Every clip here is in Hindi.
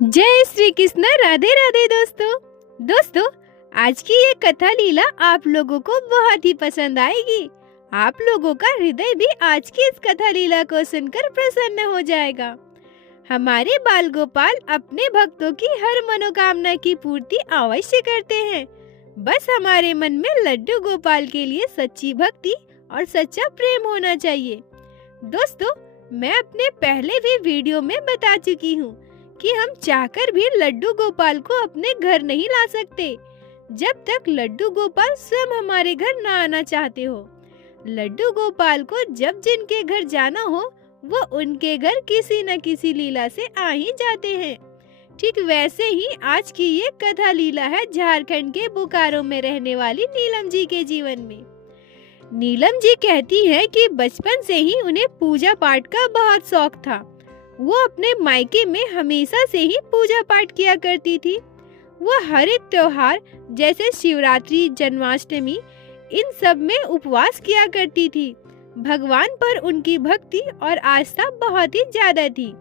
जय श्री कृष्ण। राधे राधे दोस्तों, आज की ये कथा लीला आप लोगों को बहुत ही पसंद आएगी। आप लोगों का हृदय भी आज की इस कथा लीला को सुनकर प्रसन्न हो जाएगा। हमारे बाल गोपाल अपने भक्तों की हर मनोकामना की पूर्ति अवश्य करते हैं। बस हमारे मन में लड्डू गोपाल के लिए सच्ची भक्ति और सच्चा प्रेम होना चाहिए। दोस्तों, मैं अपने पहले भी वीडियो में बता चुकी हूँ कि हम चाहकर भी लड्डू गोपाल को अपने घर नहीं ला सकते जब तक लड्डू गोपाल स्वयं हमारे घर ना आना चाहते हो। लड्डू गोपाल को जब जिनके घर जाना हो वो उनके घर किसी न किसी लीला से आ ही जाते हैं। ठीक वैसे ही आज की ये कथा लीला है झारखंड के बोकारो में रहने वाली नीलम जी के जीवन में। नीलम जी कहती है कि बचपन से ही उन्हें पूजा पाठ का बहुत शौक था। वो अपने मायके में हमेशा से ही पूजा पाठ किया करती थी। वो हर एक त्योहार जैसे शिवरात्रि, जन्माष्टमी, इन सब में उपवास किया करती थी। भगवान पर उनकी भक्ति और आस्था बहुत ही ज्यादा थी।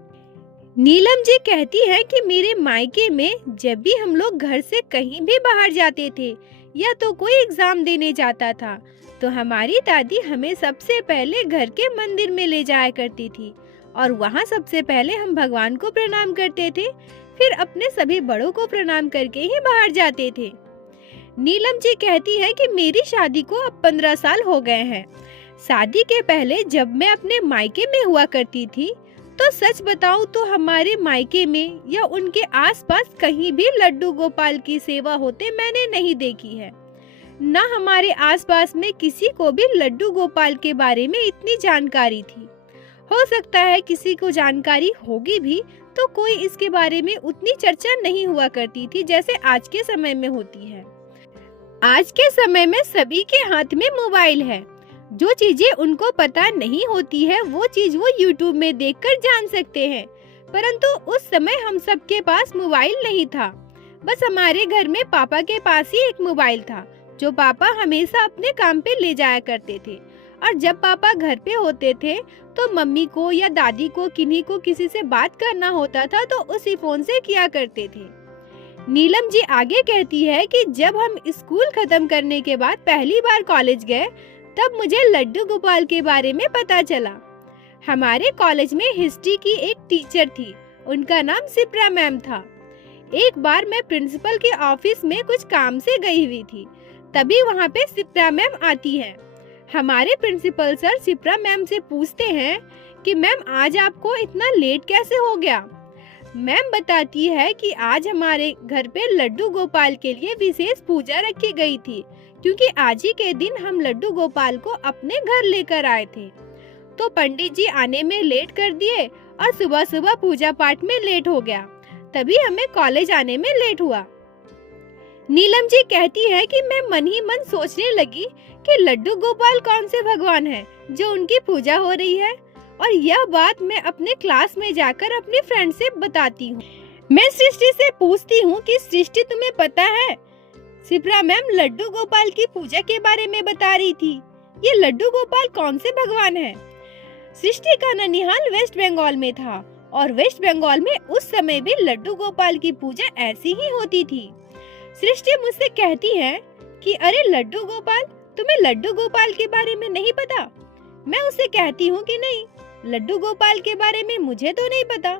नीलम जी कहती है कि मेरे मायके में जब भी हम लोग घर से कहीं भी बाहर जाते थे या तो कोई एग्जाम देने जाता था तो हमारी दादी हमें सबसे पहले घर के मंदिर में ले जाया करती थी और वहाँ सबसे पहले हम भगवान को प्रणाम करते थे, फिर अपने सभी बड़ों को प्रणाम करके ही बाहर जाते थे। नीलम जी कहती है कि मेरी शादी को अब 15 साल हो गए हैं। शादी के पहले जब मैं अपने मायके में हुआ करती थी तो सच बताऊं तो हमारे मायके में या उनके आसपास कहीं भी लड्डू गोपाल की सेवा होते मैंने नहीं देखी है। ना हमारे आसपास में किसी को भी लड्डू गोपाल के बारे में इतनी जानकारी थी। हो सकता है किसी को जानकारी होगी भी तो कोई इसके बारे में उतनी चर्चा नहीं हुआ करती थी जैसे आज के समय में होती है। आज के समय में सभी के हाथ में मोबाइल है। जो चीजें उनको पता नहीं होती है वो चीज वो YouTube में देखकर जान सकते हैं, परंतु उस समय हम सबके पास मोबाइल नहीं था। बस हमारे घर में पापा के पास ही एक मोबाइल था जो पापा हमेशा अपने काम पे ले जाया करते थे, और जब पापा घर पे होते थे तो मम्मी को या दादी को किन्हीं को किसी से बात करना होता था तो उसी फोन से किया करते थे। नीलम जी आगे कहती है कि जब हम स्कूल खत्म करने के बाद पहली बार कॉलेज गए तब मुझे लड्डू गोपाल के बारे में पता चला। हमारे कॉलेज में हिस्ट्री की एक टीचर थी, उनका नाम सिप्रा मैम था। एक बार मैं प्रिंसिपल के ऑफिस में कुछ काम से गई हुई थी, तभी वहाँ पे सिप्रा मैम आती है। हमारे प्रिंसिपल सर सिप्रा मैम से पूछते हैं कि मैम आज आपको इतना लेट कैसे हो गया। मैम बताती है कि आज हमारे घर पे लड्डू गोपाल के लिए विशेष पूजा रखी गई थी, क्योंकि आज ही के दिन हम लड्डू गोपाल को अपने घर लेकर आए थे। तो पंडित जी आने में लेट कर दिए और सुबह सुबह पूजा पाठ में लेट हो गया, तभी हमें कॉलेज आने में लेट हुआ। नीलम जी कहती है कि मैं मन ही मन सोचने लगी कि लड्डू गोपाल कौन से भगवान हैं जो उनकी पूजा हो रही है, और यह बात मैं अपने क्लास में जाकर अपनी फ्रेंड से बताती हूँ। मैं सृष्टि से पूछती हूँ कि सृष्टि तुम्हें पता है सिप्रा मैम लड्डू गोपाल की पूजा के बारे में बता रही थी, ये लड्डू गोपाल कौन से भगवान है। सृष्टि का ननिहाल वेस्ट बंगाल में था और वेस्ट बंगाल में उस समय भी लड्डू गोपाल की पूजा ऐसी ही होती थी। सृष्टि मुझसे कहती है कि अरे लड्डू गोपाल, तुम्हें लड्डू गोपाल के बारे में नहीं पता। मैं उसे कहती हूँ कि नहीं, लड्डू गोपाल के बारे में मुझे तो नहीं पता।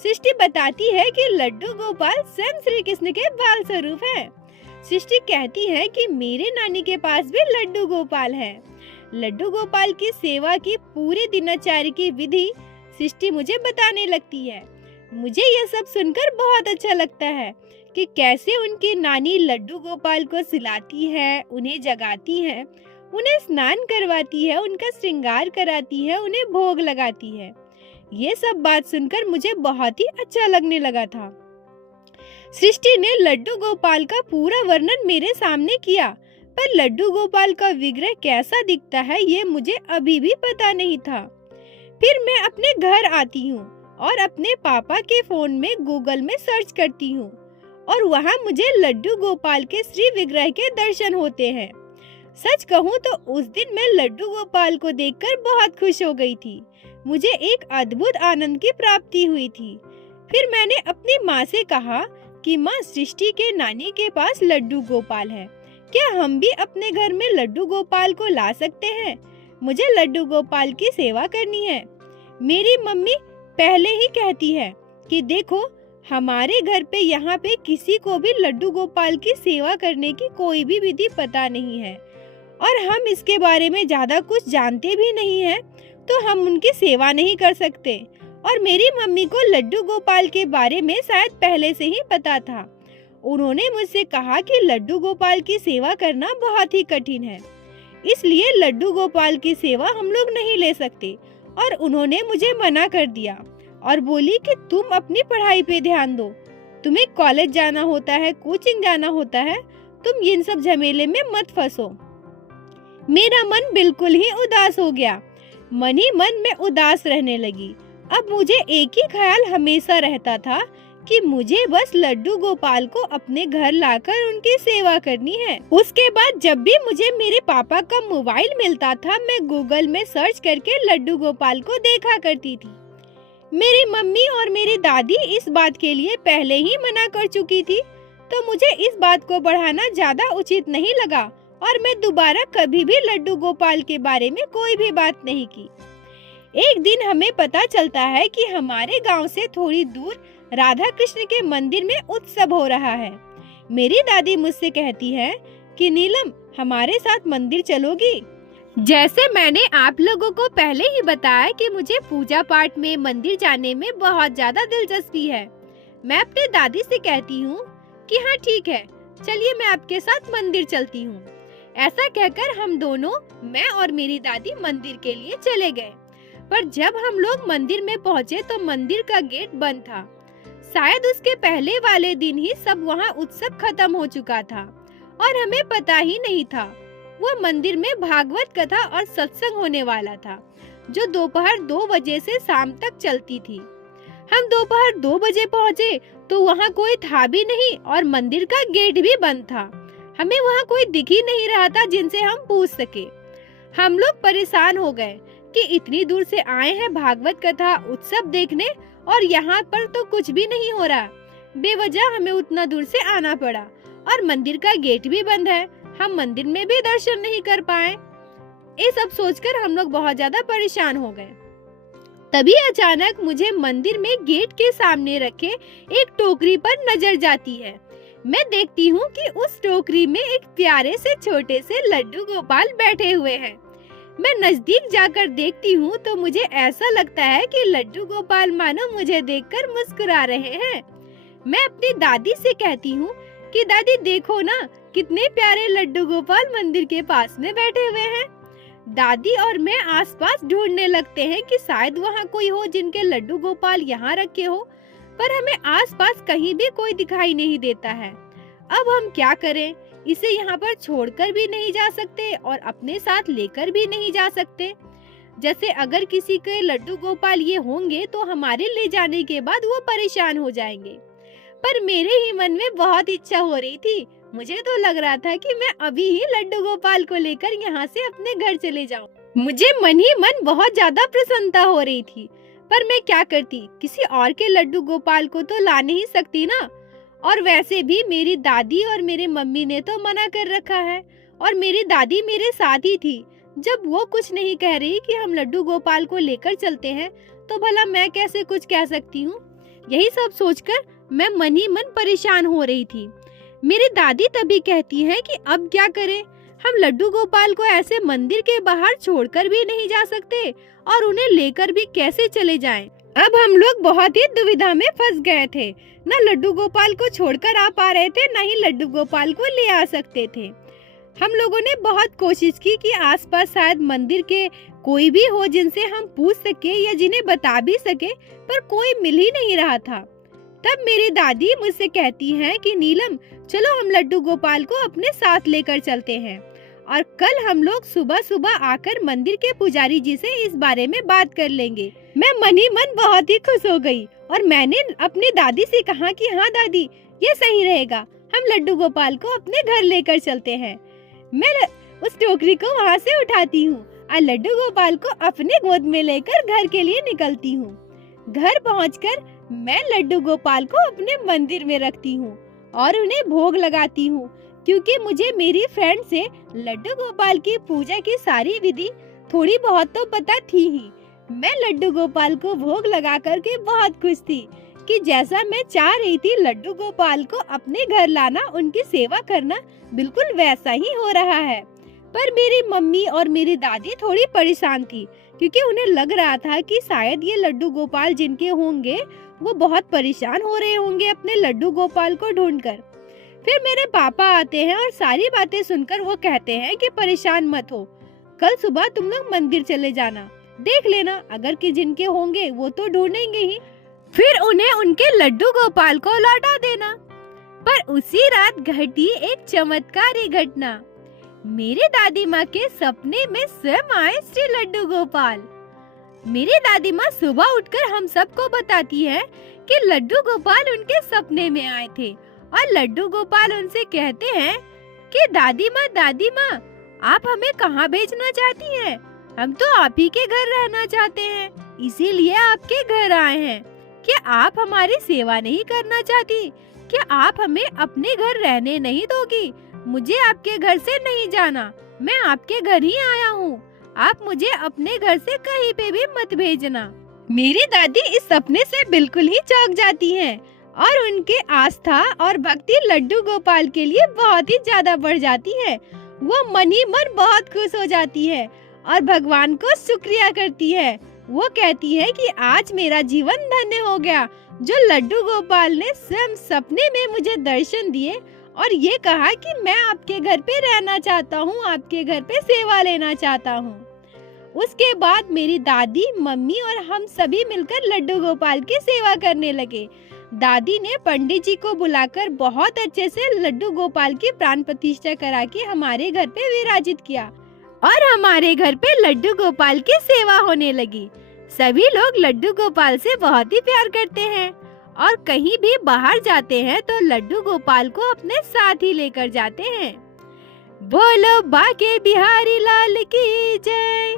सृष्टि बताती है कि लड्डू गोपाल स्वयं श्री कृष्ण के बाल स्वरूप हैं। सृष्टि कहती है कि मेरे नानी के पास भी लड्डू गोपाल है। लड्डू गोपाल की सेवा की पूरी दिनचर्या की विधि सृष्टि मुझे बताने लगती है। मुझे यह सब सुनकर बहुत अच्छा लगता है कि कैसे उनकी नानी लड्डू गोपाल को सिलाती है, उन्हें जगाती है, उन्हें स्नान करवाती है, उनका श्रृंगार कराती है, उन्हें भोग लगाती है। ये सब बात सुनकर मुझे बहुत ही अच्छा लगने लगा था। सृष्टि ने लड्डू गोपाल का पूरा वर्णन मेरे सामने किया, पर लड्डू गोपाल का विग्रह कैसा दिखता है ये मुझे अभी भी पता नहीं था। फिर मैं अपने घर आती हूँ और अपने पापा के फोन में गूगल में सर्च करती हूँ और वहाँ मुझे लड्डू गोपाल के श्री विग्रह के दर्शन होते हैं। सच कहूँ तो उस दिन मैं लड्डू गोपाल को देखकर बहुत खुश हो गई थी। मुझे एक अद्भुत आनंद की प्राप्ति हुई थी। फिर मैंने अपनी माँ से कहा कि माँ, सृष्टि के नानी के पास लड्डू गोपाल है, क्या हम भी अपने घर में लड्डू गोपाल को ला सकते हैं? मुझे लड्डू गोपाल की सेवा करनी है। मेरी मम्मी पहले ही कहती है कि देखो, हमारे घर पे यहाँ पे किसी को भी लड्डू गोपाल की सेवा करने की कोई भी विधि पता नहीं है और हम इसके बारे में ज्यादा कुछ जानते भी नहीं हैं, तो हम उनकी सेवा नहीं कर सकते। और मेरी मम्मी को लड्डू गोपाल के बारे में शायद पहले से ही पता था। उन्होंने मुझसे कहा कि लड्डू गोपाल की सेवा करना बहुत ही कठिन है, इसलिए लड्डू गोपाल की सेवा हम लोग नहीं ले सकते। और उन्होंने मुझे मना कर दिया और बोली कि तुम अपनी पढ़ाई पे ध्यान दो, तुम्हें कॉलेज जाना होता है, कोचिंग जाना होता है, तुम इन सब झमेले में मत फंसो। मेरा मन बिल्कुल ही उदास हो गया। मन ही मन में उदास रहने लगी। अब मुझे एक ही ख्याल हमेशा रहता था कि मुझे बस लड्डू गोपाल को अपने घर लाकर उनकी सेवा करनी है। उसके बाद जब भी मुझे मेरे पापा का मोबाइल मिलता था, मैं गूगल में सर्च करके लड्डू गोपाल को देखा करती थी। मेरी मम्मी और मेरी दादी इस बात के लिए पहले ही मना कर चुकी थी, तो मुझे इस बात को बढ़ाना ज्यादा उचित नहीं लगा और मैं दोबारा कभी भी लड्डू गोपाल के बारे में कोई भी बात नहीं की। एक दिन हमें पता चलता है कि हमारे गांव से थोड़ी दूर राधा कृष्ण के मंदिर में उत्सव हो रहा है। मेरी दादी मुझसे कहती है कि नीलम, हमारे साथ मंदिर चलोगी? जैसे मैंने आप लोगों को पहले ही बताया कि मुझे पूजा पाठ में, मंदिर जाने में बहुत ज्यादा दिलचस्पी है। मैं अपने दादी से कहती हूँ कि हाँ ठीक है, चलिए मैं आपके साथ मंदिर चलती हूँ। ऐसा कहकर हम दोनों, मैं और मेरी दादी, मंदिर के लिए चले गए। पर जब हम लोग मंदिर में पहुँचे तो मंदिर का गेट बंद था। शायद उसके पहले वाले दिन ही सब वहाँ उत्सव खत्म हो चुका था और हमें पता ही नहीं था। वो मंदिर में भागवत कथा और सत्संग होने वाला था, जो दोपहर 2 बजे से शाम तक चलती थी। हम दोपहर 2 बजे पहुँचे तो वहाँ कोई था भी नहीं और मंदिर का गेट भी बंद था। हमें वहाँ कोई दिख ही नहीं रहा था जिनसे हम पूछ सके। हम लोग परेशान हो गए कि इतनी दूर से आए हैं भागवत कथा उत्सव देखने और यहाँ पर तो कुछ भी नहीं हो रहा। बेवजह हमें उतना दूर से आना पड़ा और मंदिर का गेट भी बंद है, हम मंदिर में भी दर्शन नहीं कर पाए। ये सब सोचकर हम लोग बहुत ज्यादा परेशान हो गए। तभी अचानक मुझे मंदिर में गेट के सामने रखे एक टोकरी पर नजर जाती है। मैं देखती हूँ कि उस टोकरी में एक प्यारे से छोटे से लड्डू गोपाल बैठे हुए हैं। मैं नजदीक जाकर देखती हूँ तो मुझे ऐसा लगता है कि लड्डू गोपाल मानो मुझे देखकर मुस्कुरा रहे हैं। मैं अपनी दादी से कहती हूँ कि दादी देखो ना, कितने प्यारे लड्डू गोपाल मंदिर के पास में बैठे हुए हैं। दादी और मैं आसपास ढूंढने लगते हैं कि शायद वहाँ कोई हो जिनके लड्डू गोपाल यहाँ रखे हो, पर हमें आसपास कहीं भी कोई दिखाई नहीं देता है। अब हम क्या करें? इसे यहाँ पर छोड़कर भी नहीं जा सकते और अपने साथ लेकर भी नहीं जा सकते। जैसे अगर किसी के लड्डू गोपाल ये होंगे तो हमारे ले जाने के बाद वो परेशान हो जाएंगे। पर मेरे ही मन में बहुत इच्छा हो रही थी। मुझे तो लग रहा था कि मैं अभी ही लड्डू गोपाल को लेकर यहाँ से अपने घर चले जाऊँ। मुझे मन ही मन बहुत ज्यादा प्रसन्नता हो रही थी, पर मैं क्या करती, किसी और के लड्डू गोपाल को तो ला नहीं सकती ना। और वैसे भी मेरी दादी और मेरे मम्मी ने तो मना कर रखा है और मेरी दादी मेरे साथ ही थी। जब वो कुछ नहीं कह रही कि हम लड्डू गोपाल को लेकर चलते हैं, तो भला मैं कैसे कुछ कह सकती हूँ। यही सब सोचकर मैं मन ही मन परेशान हो रही थी। मेरी दादी तभी कहती है कि अब क्या करें, हम लड्डू गोपाल को ऐसे मंदिर के बाहर छोड़कर भी नहीं जा सकते और उन्हें लेकर भी कैसे चले जाएं। अब हम लोग बहुत ही दुविधा में फंस गए थे। न लड्डू गोपाल को छोड़कर आ पा रहे थे, न ही लड्डू गोपाल को ले आ सकते थे। हम लोगों ने बहुत कोशिश की कि आसपास शायद मंदिर के कोई भी हो जिनसे हम पूछ सके या जिन्हें बता भी सके, पर कोई मिल ही नहीं रहा था। तब मेरी दादी मुझसे कहती है कि नीलम, चलो हम लड्डू गोपाल को अपने साथ लेकर चलते हैं और कल हम लोग सुबह सुबह आकर मंदिर के पुजारी जी से इस बारे में बात कर लेंगे। मैं मन ही मन बहुत ही खुश हो गई और मैंने अपनी दादी से कहा कि हाँ दादी, ये सही रहेगा, हम लड्डू गोपाल को अपने घर लेकर चलते हैं। मैं उस टोकरी को वहाँ से उठाती हूँ और लड्डू गोपाल को अपने गोद में लेकर घर के लिए निकलती हूँ। घर पहुँचकर मैं लड्डू गोपाल को अपने मंदिर में रखती हूँ और उन्हें भोग लगाती हूँ, क्योंकि मुझे मेरी फ्रेंड से लड्डू गोपाल की पूजा की सारी विधि थोड़ी बहुत तो पता थी ही। मैं लड्डू गोपाल को भोग लगा करके बहुत खुश थी कि जैसा मैं चाह रही थी लड्डू गोपाल को अपने घर लाना, उनकी सेवा करना, बिल्कुल वैसा ही हो रहा है। पर मेरी मम्मी और मेरी दादी थोड़ी परेशान थी, क्योंकि उन्हें लग रहा था कि शायद ये लड्डू गोपाल जिनके होंगे वो बहुत परेशान हो रहे होंगे अपने लड्डू गोपाल को ढूंढकर। फिर मेरे पापा आते हैं और सारी बातें सुनकर वो कहते हैं कि परेशान मत हो, कल सुबह तुम लोग मंदिर चले जाना, देख लेना, अगर कि जिनके होंगे वो तो ढूंढेंगे ही, फिर उन्हें उनके लड्डू गोपाल को लौटा देना। पर उसी रात घटी एक चमत्कारी घटना। मेरी दादी माँ के सपने में स्वयं आए श्री लड्डू गोपाल। मेरी दादी माँ सुबह उठकर हम सबको बताती है कि लड्डू गोपाल उनके सपने में आए थे और लड्डू गोपाल उनसे कहते हैं कि दादी माँ आप हमें कहाँ भेजना चाहती हैं? हम तो आप ही के घर रहना चाहते हैं, इसीलिए आपके घर आए हैं। क्या आप हमारी सेवा नहीं करना चाहती? क्या आप हमें अपने घर रहने नहीं दोगी? मुझे आपके घर से नहीं जाना, मैं आपके घर ही आया हूँ, आप मुझे अपने घर से कहीं पे भी मत भेजना। मेरी दादी इस सपने से बिल्कुल ही चौंक जाती हैं और उनके आस्था और भक्ति लड्डू गोपाल के लिए बहुत ही ज्यादा बढ़ जाती है। वो मन ही मन बहुत खुश हो जाती है और भगवान को शुक्रिया करती है। वो कहती है कि आज मेरा जीवन धन्य हो गया, जो लड्डू गोपाल ने स्वयं सपने में मुझे दर्शन दिए और ये कहा कि मैं आपके घर पे रहना चाहता हूँ, आपके घर पे सेवा लेना चाहता हूँ। उसके बाद मेरी दादी, मम्मी और हम सभी मिलकर लड्डू गोपाल की सेवा करने लगे। दादी ने पंडित जी को बुलाकर बहुत अच्छे से लड्डू गोपाल की प्राण प्रतिष्ठा करा के हमारे घर पे विराजित किया और हमारे घर पे लड्डू गोपाल की सेवा होने लगी। सभी लोग लड्डू गोपाल से बहुत ही प्यार करते हैं और कहीं भी बाहर जाते हैं तो लड्डू गोपाल को अपने साथ ही लेकर जाते हैं। बोलो बाके बिहारी लाल की जय,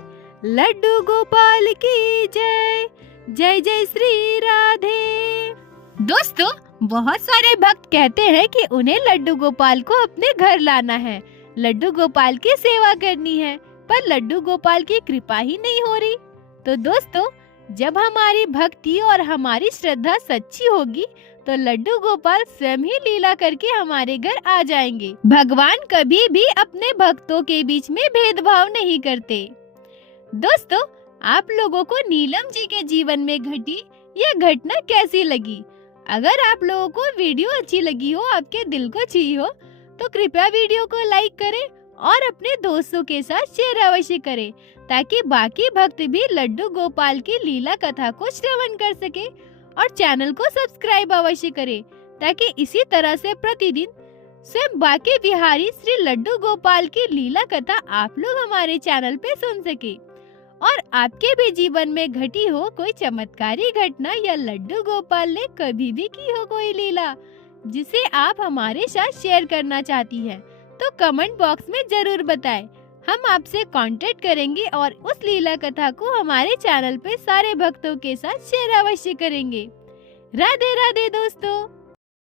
लड्डू गोपाल की जय, जय जय श्री राधे। दोस्तों, बहुत सारे भक्त कहते हैं कि उन्हें लड्डू गोपाल को अपने घर लाना है, लड्डू गोपाल की सेवा करनी है, पर लड्डू गोपाल की कृपा ही नहीं हो रही। तो दोस्तों, जब हमारी भक्ति और हमारी श्रद्धा सच्ची होगी तो लड्डू गोपाल स्वयं ही लीला करके हमारे घर आ जाएंगे। भगवान कभी भी अपने भक्तों के बीच में भेदभाव नहीं करते। दोस्तों, आप लोगों को नीलम जी के जीवन में घटी यह घटना कैसी लगी? अगर आप लोगों को वीडियो अच्छी लगी हो, आपके दिल को छुई हो, तो कृपया वीडियो को लाइक करें और अपने दोस्तों के साथ शेयर अवश्य करें, ताकि बाकी भक्त भी लड्डू गोपाल की लीला कथा को श्रवण कर सके। और चैनल को सब्सक्राइब अवश्य करें, ताकि इसी तरह से प्रतिदिन स्वयं बाके बिहारी श्री लड्डू गोपाल की लीला कथा आप लोग हमारे चैनल पे सुन सके। और आपके भी जीवन में घटी हो कोई चमत्कारी घटना या लड्डू गोपाल ने कभी भी की हो कोई लीला जिसे आप हमारे साथ शेयर करना चाहती हैं, तो कमेंट बॉक्स में जरूर बताएं। हम आपसे कांटेक्ट करेंगे और उस लीला कथा को हमारे चैनल पे सारे भक्तों के साथ शेयर अवश्य करेंगे। राधे राधे दोस्तों।